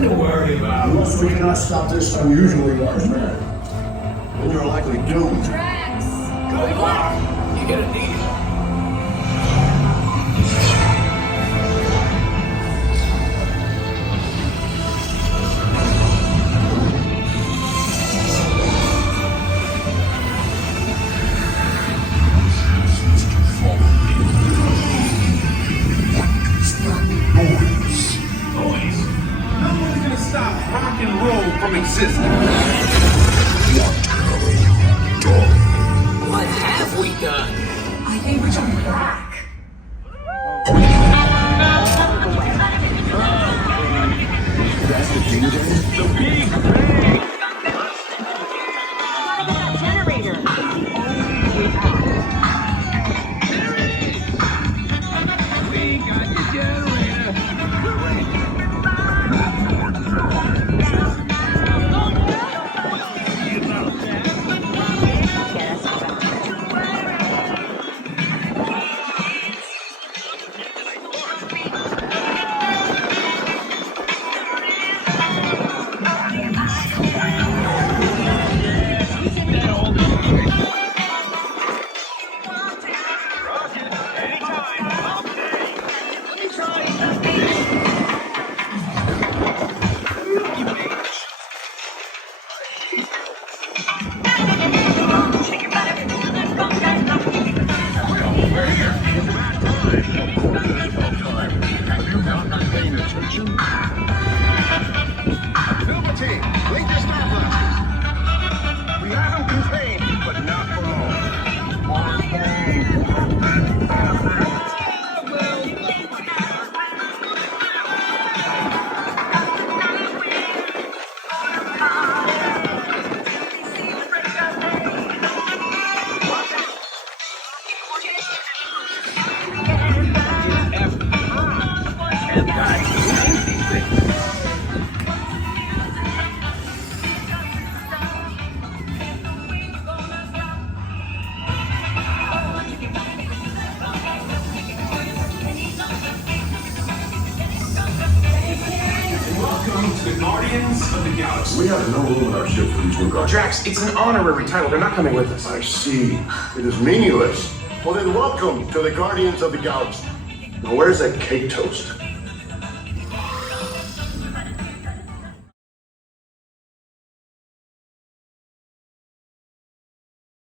nothing to worry about. Unless we cannot stop this unusually large man, then you're likely doomed. Drax! Good luck. You're gonna need it. Stop rock and roll from existing. What have we done? I think we're jumping back. That's the DJ? The big bang. That generator. We got the generator. Welcome to the Guardians of the Galaxy. We have no room in our ship for these new guards. Drax, it's an honorary title. They're not coming with us. I see. It is meaningless. Well then, welcome to the Guardians of the Galaxy. Now where's that cake toast?